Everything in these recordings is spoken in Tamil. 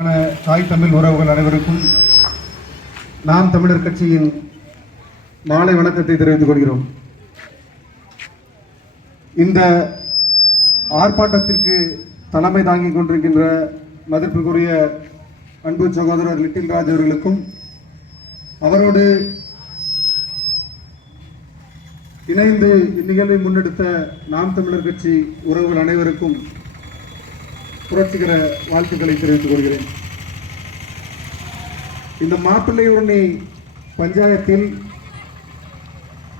தாய் தமிழ் உறவுகள் அனைவருக்கும் நாம் தமிழர் கட்சியின் மாலை வணக்கத்தை தெரிவித்துக் கொள்கிறோம். இந்த ஆர்ப்பாட்டத்திற்கு தலைமை தாங்கிக் கொண்டிருக்கின்ற மதிப்புக்குரிய அன்பு சகோதரர் லிட்டில் ராஜ் அவர்களுக்கும் அவரோடு இணைந்து இந்நிகழ்வை முன்னெடுத்த நாம் தமிழர் கட்சி உறவுகள் அனைவருக்கும் புரட்சிகர வாழ்த்துக்களை தெரிவித்துக் கொள்கிறேன். இந்த மாப்பிள்ளை பஞ்சாயத்தில்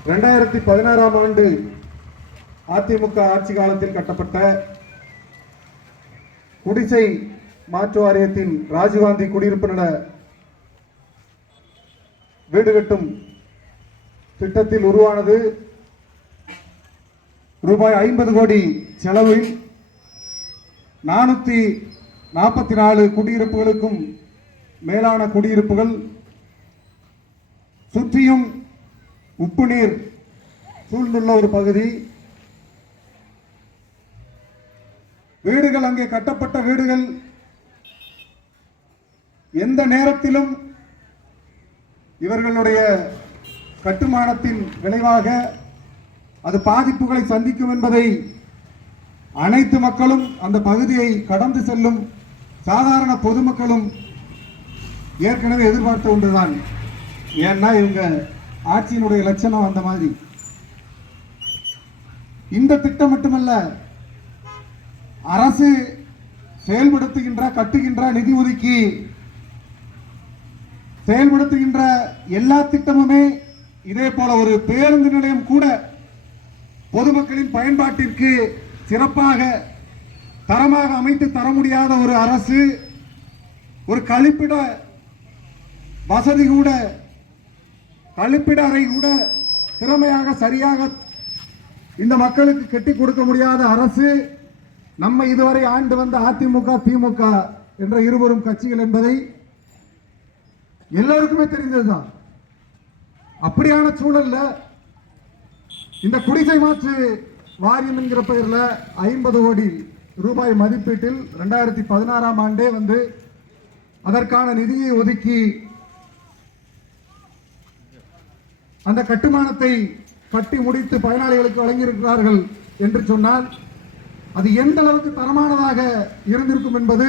ரெண்டாயிரத்தி பதினாறாம் ஆண்டு அதிமுக ஆட்சி காலத்தில் கட்டப்பட்ட குடிசை மாற்று வாரியத்தின் ராஜீவ்காந்தி குடியிருப்பு நல வீடு கட்டும் திட்டத்தில் உருவானது ரூபாய் ஐம்பது கோடி செலவில் நானூற்றி நாற்பத்தி நாலு குடியிருப்புகளுக்கும் மேலான குடியிருப்புகள் சுற்றியும் உப்பு நீர் சூழ்ந்துள்ள ஒரு பகுதி. வீடுகள் அங்கே கட்டப்பட்ட வீடுகள். எந்த நேரத்திலும் இவர்களுடைய கட்டுமானத்தின் விளைவாக அது பாதிப்புகளை சந்திக்கும் என்பதை அனைத்து மக்களும் அந்த பகுதியை கடந்து செல்லும் சாதாரண பொதுமக்களும் ஏற்கனவே எதிர்பார்த்த ஒன்றுதான். ஏன்னா இவங்க ஆட்சியினுடைய லட்சணம் அந்த மாதிரி. இந்த திட்டம் மட்டுமல்ல அரசு செயல்படுத்துகின்ற கட்டுகின்ற நிதி ஒதுக்கி செயல்படுத்துகின்ற எல்லா திட்டமுமே இதே போல ஒரு பேருந்து நிலையம் கூட பொதுமக்களின் பயன்பாட்டிற்கு சிறப்பாக தரமாக அமைத்து தர முடியாத ஒரு அரசு ஒரு கழிப்பிட வசதி கூட கழிப்பிட அறை கூட திறமையாக சரியாக இந்த மக்களுக்கு கட்டி கொடுக்க முடியாத அரசு நம்ம இதுவரை ஆண்டு வந்த அதிமுக திமுக என்ற இருவரும் கட்சிகள் என்பதை எல்லோருக்குமே தெரிந்ததுதான். அப்படியான சூழல்ல இந்த குடிசை மாற்று வாரியம் என்கிற பெயரில் ஐம்பது கோடி ரூபாய் மதிப்பீட்டில் ரெண்டாயிரத்தி பதினாறாம் ஆண்டே வந்து அதற்கான நிதியை ஒதுக்கி அந்த கட்டுமானத்தை கட்டி முடித்து பயனாளிகளுக்கு வழங்கியிருக்கிறார்கள் என்று சொன்னால் அது எந்த அளவுக்கு தரமானதாக இருந்திருக்கும் என்பது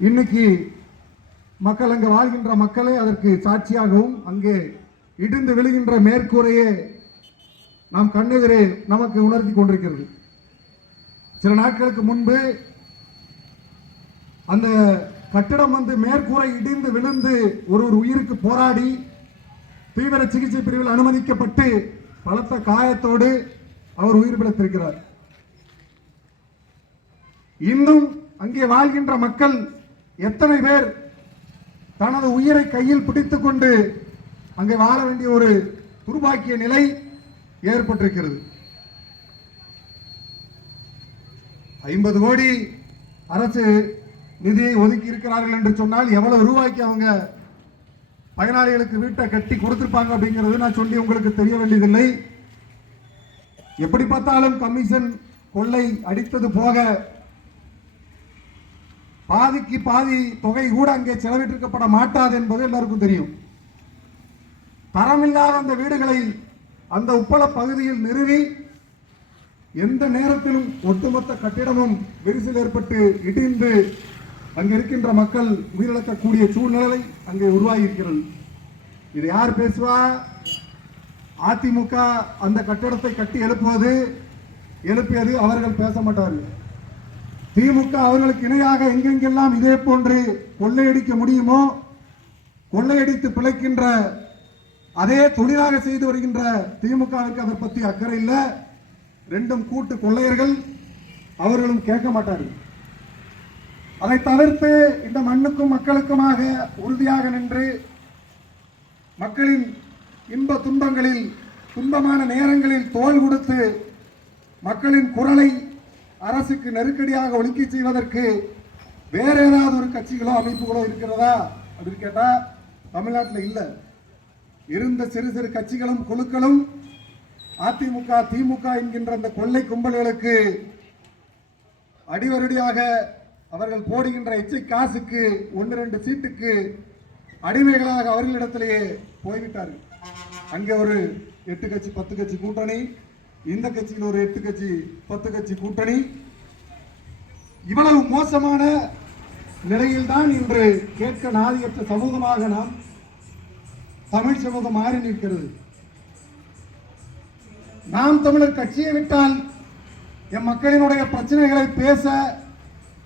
இன்னைக்கு மக்கள் அங்கு வாழ்கின்ற மக்களே அதற்கு சாட்சியாகவும் அங்கே இடிந்து விழுகின்ற மேற்கூரையே நாம் கண்ணெதிரே நமக்கு உணர்த்தி கொண்டிருக்கிறது. சில நாட்களுக்கு முன்பு அந்த கட்டிடம் வந்து மேற்கூரை இடிந்து விழுந்து ஒரு ஒரு உயிருக்கு போராடி தீவிர சிகிச்சை பிரிவில் அனுமதிக்கப்பட்டு பலத்த காயத்தோடு அவர் உயிர் பிழைத்திருக்கிறார். இன்னும் அங்கே வாழ்கின்ற மக்கள் எத்தனை பேர் தனது உயிரை கையில் பிடித்துக்கொண்டு அங்கே வாழ வேண்டிய ஒரு துர்பாக்கிய நிலை ஏற்பட்டிருக்கிறது. ஐம்பது கோடி அரசு நிதியை ஒதுக்கி இருக்கிறார்கள் என்று சொன்னால் எவ்வளவு ரூபாய்க்கு அவங்க பயனாளிகளுக்கு வீட்டை கட்டி கொடுத்திருப்பாங்க அப்படிங்கிறது நான் சொல்லி உங்களுக்கு தெரிய வேண்டியதில்லை. எப்படி பார்த்தாலும் கமிஷன் கொள்ளை அடித்தது போக பாதிக்கு பாதி தொகை கூட அங்கே செலவிட்டிருக்கப்பட மாட்டாது என்பது எல்லாருக்கும் தெரியும். தரமில்லாத அந்த வீடுகளை அந்த உப்பள பகுதியில் நிறுவி எந்த நேரத்திலும் ஒட்டுமொத்த கட்டிடமும் விரிசல் ஏற்பட்டு இடிந்து அங்கே இருக்கின்ற மக்கள் உயிரிழக்கக்கூடிய சூழ்நிலை அங்கே உருவாகி இருக்கிறது இது யார் பேசுவா? அதிமுக அந்த கட்டிடத்தை கட்டி எழுப்புவது எழுப்பியது அவர்கள் பேச மாட்டார்கள். திமுக அவர்களுக்கு இணையாக எங்கெங்கெல்லாம் இதே போன்று கொள்ளையடிக்க முடியுமோ கொள்ளையடித்து பிழைக்கின்ற அதே தொழிலாக செய்து வருகின்ற திமுகவுக்கு அதை பற்றி அக்கறை இல்லை. ரெண்டும் கூட்டு கொள்ளையர்கள். அவர்களும் கேட்க மாட்டார்கள். அதை தவிர்த்து இந்த மண்ணுக்கும் மக்களுக்குமாக உறுதியாக நின்று மக்களின் இன்ப துன்பங்களில் துன்பமான நேரங்களில் தோல் கொடுத்து மக்களின் குரலை அரசுக்கு நெருக்கடியாக ஒழுக்கி செய்வதற்கு வேற ஏதாவது ஒரு கட்சிகளோ அமைப்புகளோ இருக்கிறதா அப்படின்னு கேட்டால் தமிழ்நாட்டில் இல்லை. இருந்த சிறு சிறு கட்சிகளும் குழுக்களும் அதிமுக திமுக என்கின்ற அந்த கொள்ளை கும்பல்களுக்கு அடிவருடியாக அவர்கள் போடுகின்ற எச்சை காசுக்கு ஒன்று ரெண்டு சீட்டுக்கு அடிமைகளாக அவர்களிடத்திலேயே போய்விட்டார்கள். அங்கே ஒரு எட்டு கட்சி பத்து கட்சி கூட்டணி இந்த கட்சியில் ஒரு எட்டு கட்சி பத்து கட்சி கூட்டணி. இவ்வளவு மோசமான நிலையில்தான் இன்று கேட்க நாதியற்ற சமூகமாக நாம் தமிழ் சமூகம் மாறி நிற்கிறது. நாம் தமிழர் கட்சியை விட்டால் என் மக்களினுடைய பிரச்சனைகளை பேச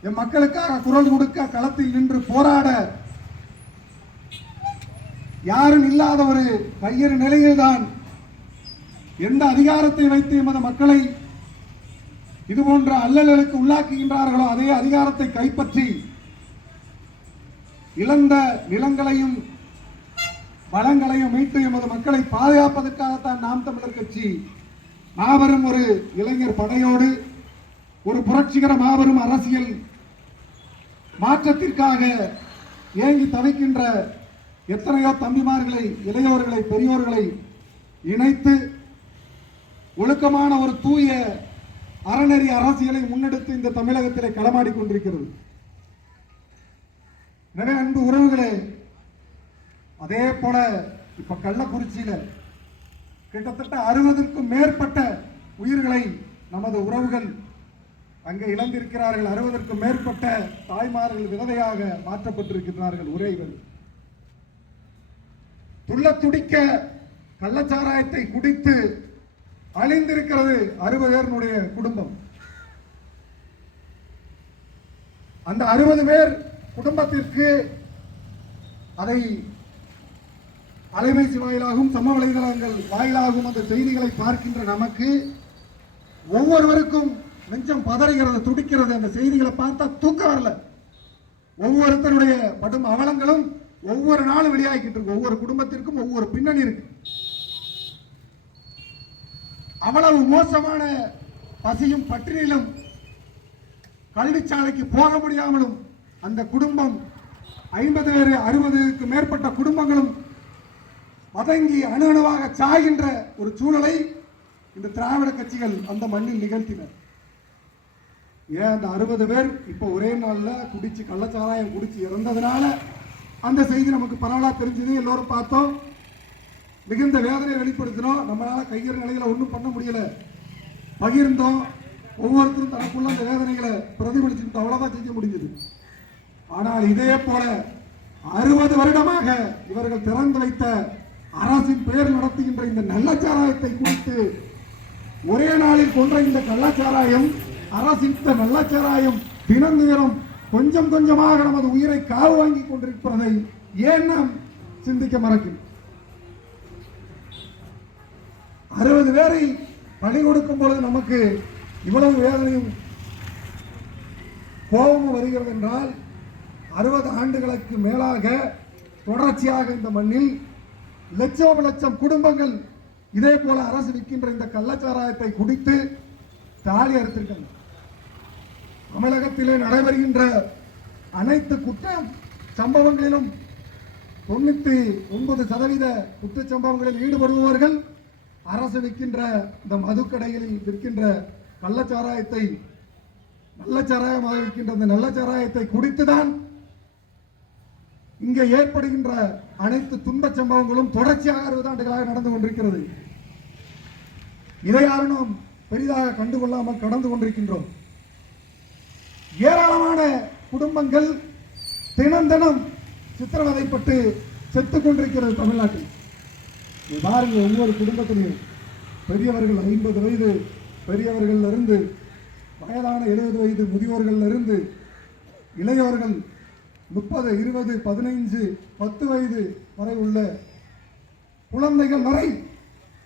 என் மக்களுக்காக குரல் கொடுக்க களத்தில் நின்று போராட யாரும் இல்லாத ஒரு கையறு நிலையில்தான் எந்த அதிகாரத்தை வைத்து எமது மக்களை இது போன்ற அல்லல்களுக்கு உள்ளாக்குகின்றார்களோ அதே அதிகாரத்தை கைப்பற்றி இழந்த நிலங்களையும் வளங்களையும் மீட்டு எமது மக்களை பாதுகாப்பதற்காகத்தான் நாம் தமிழர் கட்சி. மாபெரும் ஒரு இளைஞர் படையோடு ஒரு புரட்சிகர மாபெரும் அரசியல் மாற்றத்திற்காக ஏங்கி தவிக்கின்ற எத்தனையோ தம்பிமார்களை இளையோர்களை பெரியோர்களை இணைத்து ஒழுக்கமான ஒரு தூய அறநெறி அரசியலை முன்னெடுத்து இந்த தமிழகத்திலே களமாடி கொண்டிருக்கிறது. எனவே அன்பு உறவுகளே அதே போல இப்ப கள்ளக்குறிச்சியில கிட்டத்தட்ட அறுபதுக்கும் மேற்பட்ட உயிர்களை நமது உறவுகள் அங்கே இழந்திருக்கிறார்கள். அறுபதற்கும் மேற்பட்ட தாய்மார்கள் விதவையாக மாற்றப்பட்டிருக்கிறார்கள் உரைகள் துள்ள துடிக்க கள்ளச்சாராயத்தை குடித்து அழிந்திருக்கிறது அறுபது பேருடைய குடும்பம். அந்த அறுபது பேர் குடும்பத்திற்கு அதை அலைபேசி வாயிலாகவும் சம வலைதளங்கள் வாயிலாகவும் அந்த செய்திகளை பார்க்கின்ற நமக்கு ஒவ்வொருவருக்கும் நெஞ்சம் பதறுகிறது துடிக்கிறது. அந்த செய்திகளை பார்த்தா தூக்கம் வரல. ஒவ்வொருத்தருடைய படும் அவலங்களும் ஒவ்வொரு நாளும் வெளியாகிட்டு இருக்கு. ஒவ்வொரு குடும்பத்திற்கும் ஒவ்வொரு பின்னணி இருக்கு. அவ்வளவு மோசமான பசியும் பட்டினியிலும் கல்விச்சாலைக்கு போக முடியாமலும் அந்த குடும்பம் ஐம்பது பேர் அறுபதுக்கு மேற்பட்ட குடும்பங்களும் வதங்கி அணு அணுவாக சாகின்ற ஒரு சூழலை இந்த திராவிட கட்சிகள் அந்த மண்ணில் நிகழ்த்தினர். ஏன் அந்த அறுபது பேர் இப்போ ஒரே நாளில் குடிச்சு கள்ளச்சாராயம் குடிச்சு இறந்ததுனால அந்த செய்தி நமக்கு பரவலாக தெரிஞ்சது எல்லோரும் பார்த்தோம். மிகுந்த வேதனையை வெளிப்படுத்தினோம். நம்மளால் கையிற நிலையில் ஒன்றும் பண்ண முடியல. பகிர்ந்தோம். ஒவ்வொருத்தரும் தனக்குள்ள அந்த வேதனைகளை பிரதிபலிச்சுட்டு அவ்வளோதான் செய்ய முடிஞ்சது. ஆனால் இதே போல அறுபது வருடமாக இவர்கள் திறந்து வைத்த அரசின் பெயர் நடத்துகின்ற இந்த நல்லச்சாராயத்தை குறித்து ஒரே நாளில் கொன்ற இந்த கள்ளச்சாராயம் அரசின் நல்லச்சாராயம் தினம் தினம் கொஞ்சம் கொஞ்சமாக நமது உயிரை காவு வாங்கி கொண்டிருப்பதை ஏன் நாம் சிந்திக்க மறக்கும் அறுபது பேரை பணி கொடுக்கும் பொழுது நமக்கு இவ்வளவு வேதனையும் கோபமும் வருகிறது என்றால் அறுபது ஆண்டுகளுக்கு மேலாக தொடர்ச்சியாக இந்த மண்ணில் லட்சம் லட்சம் குடும்பங்கள் இதே போல அரசு விற்கின்ற இந்த கள்ளச்சாராயத்தை குடித்து தாலி அறுத்திருக்காங்க தமிழகத்திலே நடைபெறுகின்ற அனைத்து குற்ற சம்பவங்களிலும் தொண்ணூத்தி ஒன்பது சதவீத குற்ற சம்பவங்களில் ஈடுபடுபவர்கள் அரசு விற்கின்ற இந்த மதுக்கடைகளில் விற்கின்ற கள்ளச்சாராயத்தை நல்ல சாராயமாக இருக்கின்ற அந்த நல்ல சாராயத்தை குடித்துதான் இங்கே ஏற்படுகின்ற அனைத்து துன்பச் சம்பவங்களும் தொடர்ச்சியாக அறுபது ஆண்டுகளாக நடந்து கொண்டிருக்கிறது. இதை யாரும் நாம் பெரிதாக கண்டுகொள்ளாமல் கடந்து கொண்டிருக்கின்றோம். ஏராளமான குடும்பங்கள் தினம் தினம் சித்திரவதைப்பட்டு செத்துக் கொண்டிருக்கிறது தமிழ்நாட்டில். நீ பாருங்க ஒவ்வொரு குடும்பத்திலையும். பெரியவர்கள் ஐம்பது வயது பெரியவர்கள் இருந்து வயதான எழுபது வயது முதியோர்கள் இருந்து இளையோர்கள் முப்பது இருபது பதினைஞ்சு பத்து வயது வரை உள்ள குழந்தைகள் வரை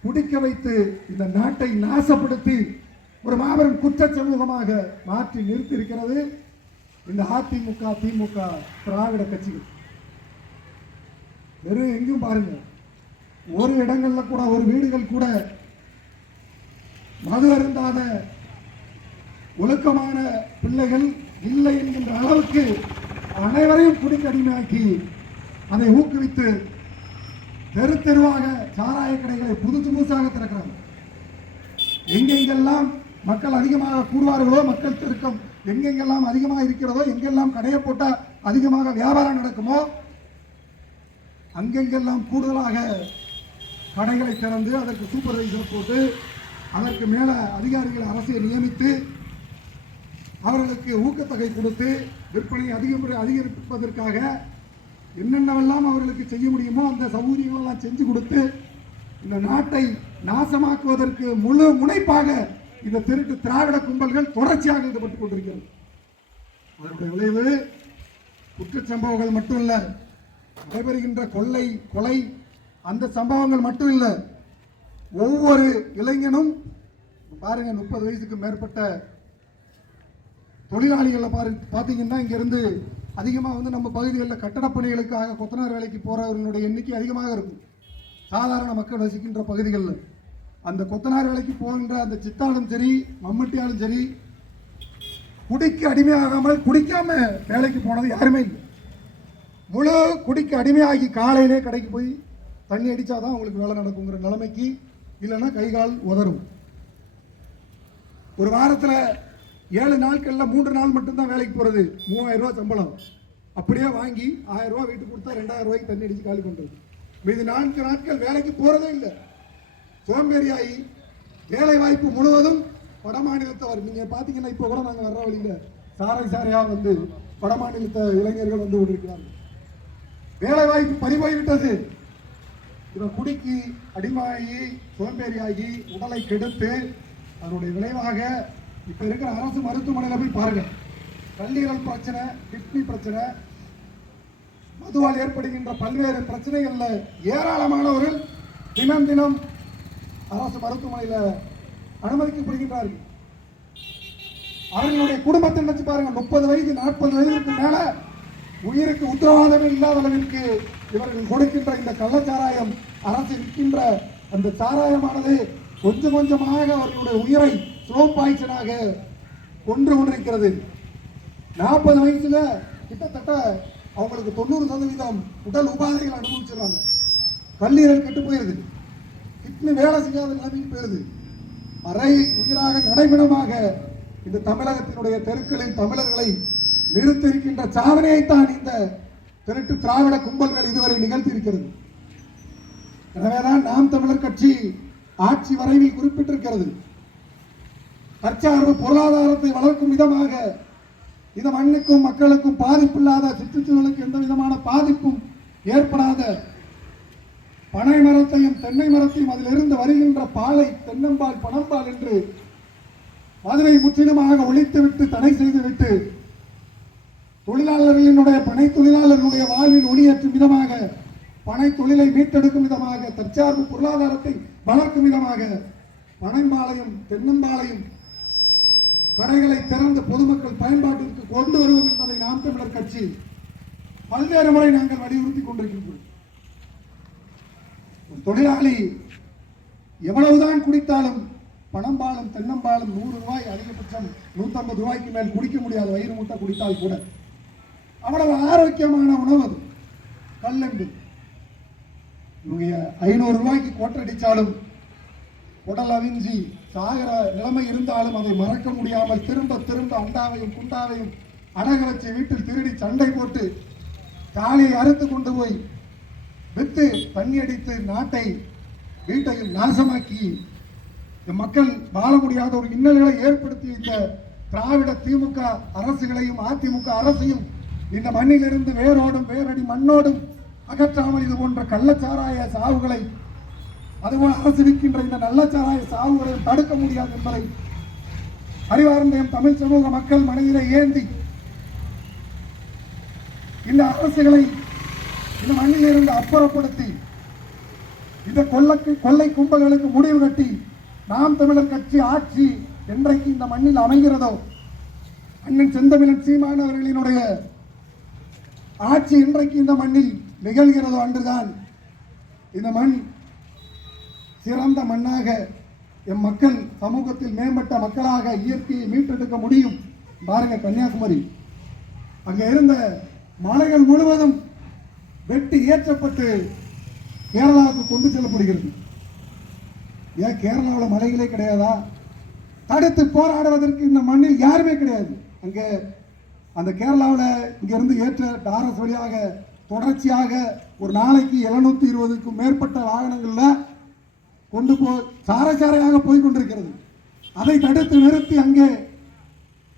குடிக்க வைத்து இந்த நாட்டை நாசப்படுத்தி ஒரு மாபெரும் குற்ற சமூகமாக மாற்றி நிறுத்தியிருக்கிறது இந்த அதிமுக திமுக திராவிட கட்சிகள். வெறும் எங்கேயும் பாருங்க. ஒரு இடங்கள்ல கூட ஒரு வீடுகள் கூட மது அருந்தாத ஒழுக்கமான பிள்ளைகள் இல்லை என்கின்ற அளவுக்கு அனைவரையும் குடிக்கடிமையாக்கி அதை ஊக்குவித்து தெரு தெருவாக சாராய கடைகளை புதுசு புதுசாக திறக்கிறாங்க. எங்கெங்கெல்லாம் மக்கள் அதிகமாக கூடுவார்களோ மக்கள் திருக்கம் எங்கெங்கெல்லாம் அதிகமாக இருக்கிறதோ எங்கெல்லாம் கடையை போட்டால் அதிகமாக வியாபாரம் நடக்குமோ அங்கெங்கெல்லாம் கூடுதலாக கடைகளை திறந்து அதற்கு சூப்பர்வைசர் போட்டு அதற்கு மேலே அதிகாரிகள் அரசை நியமித்து அவர்களுக்கு ஊக்கத்தொகை கொடுத்து விற்பனை அதிக அதிகரிப்பதற்காக என்னென்னவெல்லாம் அவர்களுக்கு செய்ய முடியுமோ அந்த சௌகரியங்களெல்லாம் செஞ்சு கொடுத்து இந்த நாட்டை நாசமாக்குவதற்கு முழு முனைப்பாக இந்த திருட்டு திராவிட கும்பல்கள் தொடர்ச்சியாக ஈடுபட்டுக் கொண்டிருக்கிறது. அதனுடைய விளைவு குற்றச்சம்பவங்கள் மட்டும் இல்லை நடைபெறுகின்ற கொள்ளை கொலை அந்த சம்பவங்கள் மட்டும் இல்லை ஒவ்வொரு இளைஞனும் பாருங்க முப்பது வயசுக்கு மேற்பட்ட தொழிலாளிகளை பாரு பார்த்தீங்கன்னா இங்கேருந்து அதிகமாக வந்து நம்ம பகுதிகளில் கட்டடப் பணிகளுக்காக கொத்தனார் வேலைக்கு போகிறவர்களுடைய எண்ணிக்கை அதிகமாக இருக்கும். சாதாரண மக்கள் வசிக்கின்ற பகுதிகளில். அந்த கொத்தனார் வேலைக்கு போகின்ற அந்த சித்தாலும் சரி மம்மட்டியாலும் சரி குடிக்கு அடிமையாகாமல் குடிக்காம வேலைக்கு போனது யாருமே இல்லை. முழு குடிக்கு அடிமையாகி காலையிலே கடைக்கு போய் தண்ணி அடித்தாதான் அவங்களுக்கு வேலை நடக்குங்கிற நிலைமைக்கு இல்லைன்னா கை கால் உதறும். ஒரு வாரத்தில் ஏழு நாட்களில் மூன்று நாள் மட்டும்தான் வேலைக்கு போகிறது மூவாயிரம் ரூபா சம்பளம். அப்படியே வாங்கி ஆயிரம் ரூபா வீட்டுக்கு கொடுத்தா ரெண்டாயிரம் ரூபாய்க்கு தண்ணி அடித்து காலி பண்ணுறது மீது நான்கு நாட்கள் வேலைக்கு போகிறதே இல்லை. சோம்பேறியாகி வேலை வாய்ப்பு முழுவதும் வட மாநிலத்தவர் நீங்கள் பார்த்தீங்கன்னா இப்போ கூட நாங்கள் வர்ற வழியில் சாரை சாரையாக வந்து வட மாநிலத்த இளைஞர்கள் வந்து கொண்டிருக்கிறார்கள் வேலை வாய்ப்பு பறிபோய்விட்டது இவன் குடிக்கு அடிமையாகி சோம்பேறியாகி உடலை கெடுத்து அதனுடைய விளைவாக இப்போ இருக்கிற அரசு மருத்துவமனையில் போய் பாருங்க. கல்லீரல் பிரச்சனை கிட்னி பிரச்சனை மதுவால் ஏற்படுகின்ற பல்வேறு பிரச்சனைகள்ல ஏராளமானவர்கள் தினம் தினம் அரசு மருத்துவமனையில் அனுமதிக்கப்படுகின்றார்கள். அவர்களுடைய குடும்பத்தை நினைச்சு பாருங்க முப்பது வயது நாற்பது வயதுக்கு மேல உயிருக்கு உத்தரவாதமே இல்லாத அளவிற்கு இவர்கள் கொடுக்கின்ற இந்த கள்ளச்சாராயம் அரசு விற்கின்ற அந்த சாராயமானது கொஞ்சம் கொஞ்சமாக அவர்களுடைய உயிரை ஸ்லோ பாய்ச்சனாக கொன்று கொண்டிருக்கிறது. நாற்பது வயசுல கிட்டத்தட்ட அவங்களுக்கு தொண்ணூறு சதவீதம் உடல் உபாதைகள் அனுபவிச்சிடுறாங்க கல்லீரல் கெட்டு போயிருது. கிட்னி வேலை செய்யாத நிலைமைக்கு போயிருது. அரை உயிராக நடைபெறமாக இந்த தமிழகத்தினுடைய தெருக்களில் தமிழர்களை நிறுத்திருக்கின்ற சாதனையைத்தான் இந்த திருட்டு திராவிட கும்பல்கள் இதுவரை நிகழ்த்தியிருக்கிறது. எனவேதான் நாம் தமிழர் கட்சி ஆட்சி வரைவில் குறிப்பிட்டிருக்கிறது. தற்சார்பு பொருளாதாரத்தை வளர்க்கும் விதமாக இந்த மண்ணுக்கும் மக்களுக்கும் பாதிப்பில்லாத சுற்றுச்சூழலுக்கு எந்த விதமான பாதிப்பும் ஏற்படாத பனை மரத்தையும் தென்னை மரத்தையும் அதிலிருந்து வருகின்ற பாலை தென்னம்பால் பணம்பால் என்று மதுரை முற்றிலுமாக ஒழித்துவிட்டு தடை செய்துவிட்டு தொழிலாளர்களினுடைய பனை தொழிலாளர்களுடைய வாழ்வில் ஒளியேற்றும் விதமாக பனை தொழிலை மீட்டெடுக்கும் விதமாக தற்சார்பு பொருளாதாரத்தை வளர்க்கும் விதமாக பனைம்பாலையும் தென்னம்பாளையும் கடைகளை திறந்து பொதுமக்கள் பயன்பாட்டிற்கு கொண்டு வருவோம் என்பதை நாம் தமிழர் கட்சி பல்வேறு முறை நாங்கள் வலியுறுத்தி கொண்டிருக்கின்றோம். ஒரு தொழிலாளி எவ்வளவுதான் குடித்தாலும் பணம்பாலும் தென்னம்பாலும் நூறு ரூபாய் அதிகபட்சம் நூற்றம்பது ரூபாய்க்கு மேல் குடிக்க முடியாது வயிறு மூட்டை குடித்தால் கூட அவ்வளவு ஆரோக்கியமான உணவு அது. கல்லண்டு இவங்க ஐநூறு ரூபாய்க்கு கோட்டடிச்சாலும் உடல் அவிஞ்சி சாகிற நிலைமை இருந்தாலும் அதை மறக்க முடியாமல் திரும்ப திரும்ப அண்டாவையும் குண்டாவையும் அடக வச்சு வீட்டில் திருடி சண்டை போட்டு காலையை அறுத்து கொண்டு போய் வித்து தண்ணி அடித்து நாட்டை வீட்டையும் நாசமாக்கி மக்கள் வாழ முடியாத ஒரு இன்னல்களை ஏற்படுத்தி இந்த திராவிட திமுக அரசுகளையும் அதிமுக அரசையும் இந்த மண்ணிலிருந்து வேரோடும் வேரடி மண்ணோடும் அகற்றாமல் இது போன்ற கள்ளச்சாராய சாவுகளை அதுபோல் அரசு விற்கின்ற இந்த நல்லச்சாராய சாவுகளை தடுக்க முடியாது என்பதை அறிவார்ந்தயம் தமிழ் சமூக மக்கள் மனதிலே ஏந்தி இந்த அரசுகளை இந்த மண்ணிலிருந்து அப்புறப்படுத்தி இந்த கொள்ளக்கு கொள்ளை கும்பல்களுக்கு முடிவு கட்டி நாம் தமிழர் கட்சி ஆட்சி என்றைக்கு இந்த மண்ணில் அமைகிறதோ அண்ணன் செந்தமிழன் சீமான் அவர்களினுடைய ஆட்சி இன்றைக்கு இந்த மண்ணில் நிகழ்கிறதோ அன்றுதான் இந்த மண் சிறந்த மண்ணாக எம் மக்கள் சமூகத்தில் மேம்பட்ட மக்களாக இயற்கையை மீட்டெடுக்க முடியும். பாருங்க கன்னியாகுமரி. அங்கே இருந்த மலைகள் முழுவதும் வெட்டி ஏற்றப்பட்டு கேரளாவுக்கு கொண்டு செல்லப்படுகிறது. ஏன் கேரளாவில் மலைகளே கிடையாதா? தடுத்து போராடுவதற்கு இந்த மண்ணில் யாருமே கிடையாது. அங்கே அந்த கேரளாவில் இங்கிருந்து ஏற்ற டாரஸ் வழியாக தொடர்ச்சியாக ஒரு நாளைக்கு எழுநூத்தி இருபதுக்கும் மேற்பட்ட வாகனங்களில் கொண்டு போ சாரை சாரையாக அதை தடுத்து நிறுத்தி அங்கே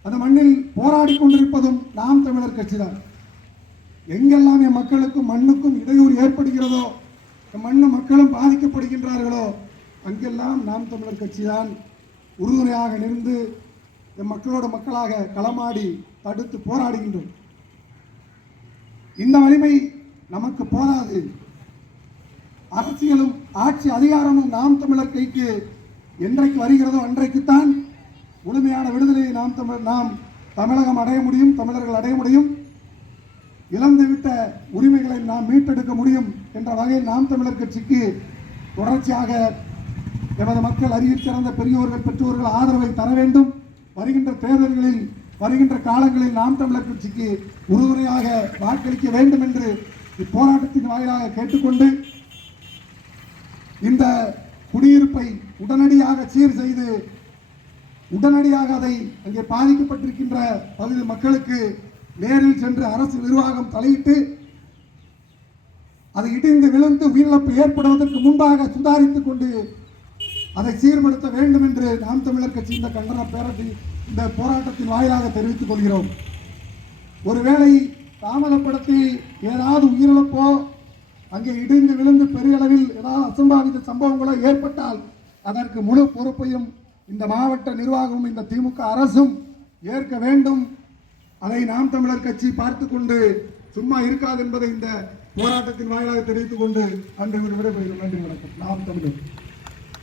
அந்த மண்ணில் போராடி கொண்டிருப்பதும் நாம் தமிழர் கட்சிதான். எங்கெல்லாம் என் மக்களுக்கும் மண்ணுக்கும் இடையூறு ஏற்படுகிறதோ என் மண்ணு மக்களும் பாதிக்கப்படுகின்றார்களோ அங்கெல்லாம் நாம் தமிழர் கட்சிதான் உறுதுணையாக நின்று என் மக்களோட மக்களாக களமாடி தடுத்து போராடுகின்றோம். இந்த வலிமை நமக்கு போதாது. அரசியலும் ஆட்சி அதிகாரமும் நாம் தமிழர் கைக்கு என்றைக்கு வருகிறதோ அன்றைக்குத்தான் முழுமையான விடுதலையை நாம் தமிழ் நாம் தமிழகம் அடைய முடியும் தமிழர்கள் அடைய முடியும். இழந்துவிட்ட உரிமைகளை நாம் மீட்டெடுக்க முடியும் என்ற வகையில் நாம் தமிழர் கட்சிக்கு தொடர்ச்சியாக எமது மக்கள் அறிவில் சிறந்த பெரியோர்கள் பெற்றோர்கள் ஆதரவை தர வேண்டும். வருகின்ற தேர்தல்களில் வருகின்ற காலங்களில் நாம் தமிழர் கட்சிக்கு உறுதுணையாக வாக்களிக்க வேண்டும் என்று இப்போராட்டத்தின் வாயிலாக கேட்டுக்கொண்டு இந்த குடியிருப்பை உடனடியாக சீர் செய்து உடனடியாக அதை அங்கே பாதிக்கப்பட்டிருக்கின்ற பகுதி மக்களுக்கு நேரில் சென்று அரசு நிர்வாகம் தலையிட்டு அது இடிந்து விழுந்து உயிரிழப்பு ஏற்படுவதற்கு முன்பாக சுதாரித்துக் கொண்டு அதை சீர்படுத்த வேண்டும் என்று நாம் தமிழர் கட்சி இந்த கண்டன பேரத்தை இந்த போராட்டத்தின் வாயிலாக தெரிவித்துக் கொள்கிறோம். ஒருவேளை தாமதப்படுத்தி ஏதாவது உயிரிழப்போ அங்கே இடிந்து விழுந்து பெரிய அளவில் ஏதாவது அசம்பாவித சம்பவங்களோ ஏற்பட்டால் அதற்கு முழு பொறுப்பையும் இந்த மாவட்ட நிர்வாகமும் இந்த திமுக அரசும் ஏற்க வேண்டும். அதை நாம் தமிழர் கட்சி பார்த்து கொண்டு சும்மா இருக்காது என்பதை இந்த போராட்டத்தின் வாயிலாக தெரிவித்துக் கொண்டு அன்று விடைபெறுகிறோம். நன்றி வணக்கம். நாம் தமிழர்.